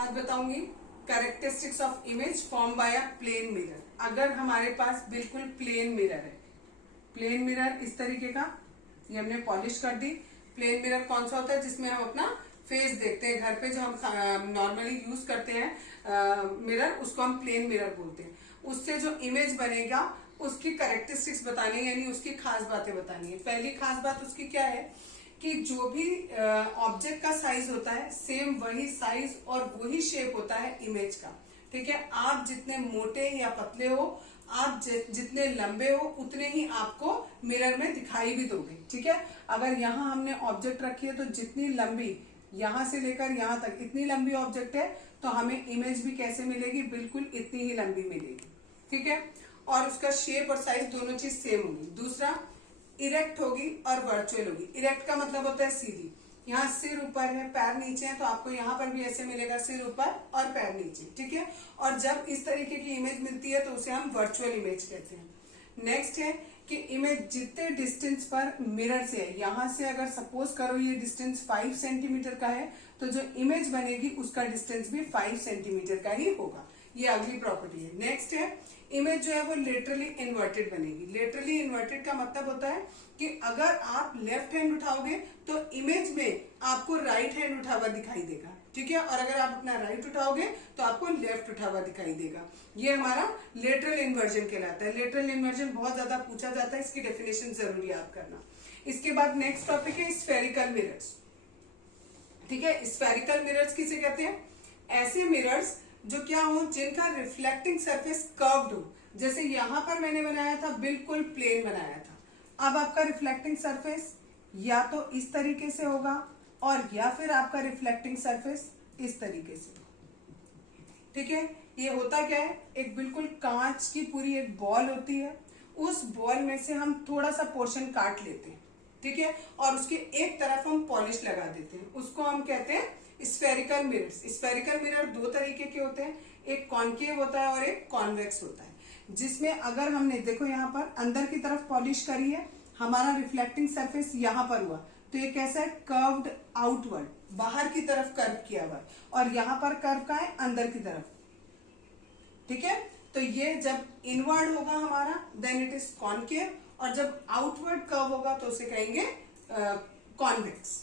आज बताऊंगी characteristics of image form by a plane mirror. अगर हमारे पास बिल्कुल प्लेन मिरर है, प्लेन मिरर इस तरीके का, ये हमने पॉलिश कर दी। प्लेन मिरर कौन सा होता है? जिसमें हम अपना फेस देखते हैं घर पे, जो हम नॉर्मली यूज करते हैं मिरर, उसको हम प्लेन मिरर बोलते हैं। उससे जो इमेज बनेगा उसकी कैरेक्टरिस्टिक्स बतानी है, यानी उसकी खास बातें बतानी है। पहली खास बात उसकी क्या है कि जो भी ऑब्जेक्ट का साइज होता है सेम वही साइज और वही शेप होता है इमेज का। ठीक है, आप जितने मोटे या पतले हो, आप जितने लंबे हो, उतने ही आपको मिरर में दिखाई भी दोगे। ठीक है, अगर यहाँ हमने ऑब्जेक्ट रखी है तो जितनी लंबी यहां से लेकर यहां तक इतनी लंबी ऑब्जेक्ट है तो हमें इमेज भी कैसे मिलेगी? बिल्कुल इतनी ही लंबी मिलेगी। ठीक है, और उसका शेप और साइज दोनों चीज सेम होगी। दूसरा, इरेक्ट होगी और वर्चुअल होगी। इरेक्ट का मतलब होता है सीधी, यहाँ सिर ऊपर है पैर नीचे है, तो आपको यहाँ पर भी ऐसे मिलेगा, सिर ऊपर और पैर नीचे। ठीक है, और जब इस तरीके की इमेज मिलती है तो उसे हम वर्चुअल इमेज कहते हैं। नेक्स्ट है कि इमेज जितने डिस्टेंस पर मिरर से है, यहां से अगर सपोज करो ये डिस्टेंस 5 सेंटीमीटर का है तो जो इमेज बनेगी उसका डिस्टेंस भी 5 सेंटीमीटर का ही होगा। ये अगली प्रॉपर्टी है। नेक्स्ट है, इमेज जो है वो लेटरली इन्वर्टेड बनेगी। लेटरली इन्वर्टेड का मतलब होता है कि अगर आप लेफ्ट हैंड उठाओगे तो इमेज में आपको राइट हैंड उठा हुआ दिखाई देगा। ठीक है, और अगर आप अपना राइट उठाओगे तो आपको लेफ्ट उठा हुआ दिखाई देगा। ये हमारा लेटरल इन्वर्जन कहलाता है। लेटरल इन्वर्जन बहुत ज्यादा पूछा जाता है, इसकी डेफिनेशन जरूरी याद करना। इसके बाद नेक्स्ट टॉपिक है स्फेरिकल मिरर्स। ठीक है, स्फेरिकल मिरर्स किसे कहते हैं? ऐसे मिरर्स जो क्या हो, जिनका रिफ्लेक्टिंग सरफेस कर्व्ड हो। जैसे यहां पर मैंने बनाया था बिल्कुल प्लेन बनाया था, अब आपका रिफ्लेक्टिंग सरफेस या तो इस तरीके से होगा और या फिर आपका रिफ्लेक्टिंग सरफेस इस तरीके से। ठीक है, ये होता क्या है, एक बिल्कुल कांच की पूरी एक बॉल होती है, उस बॉल में से हम थोड़ा सा पोर्शन काट लेते हैं। ठीक है, और उसके एक तरफ हम पॉलिश लगा देते हैं, उसको हम कहते हैं स्फेरिकल मिरर्स। स्फेरिकल मिरर दो तरीके के होते हैं, एक कॉन्केव होता है और एक कॉन्वेक्स होता है। जिसमें अगर हमने देखो यहाँ पर अंदर की तरफ पॉलिश करी है, हमारा रिफ्लेक्टिंग सरफेस यहाँ पर हुआ तो ये कैसा है? कर्व्ड आउटवर्ड, बाहर की तरफ कर्व किया हुआ है, और यहाँ पर कर्व का है अंदर की तरफ। ठीक है, तो ये जब इनवर्ड होगा हमारा देन इट इज कॉन्केव, और जब आउटवर्ड कर्व होगा तो उसे कहेंगे कॉन्वेक्स।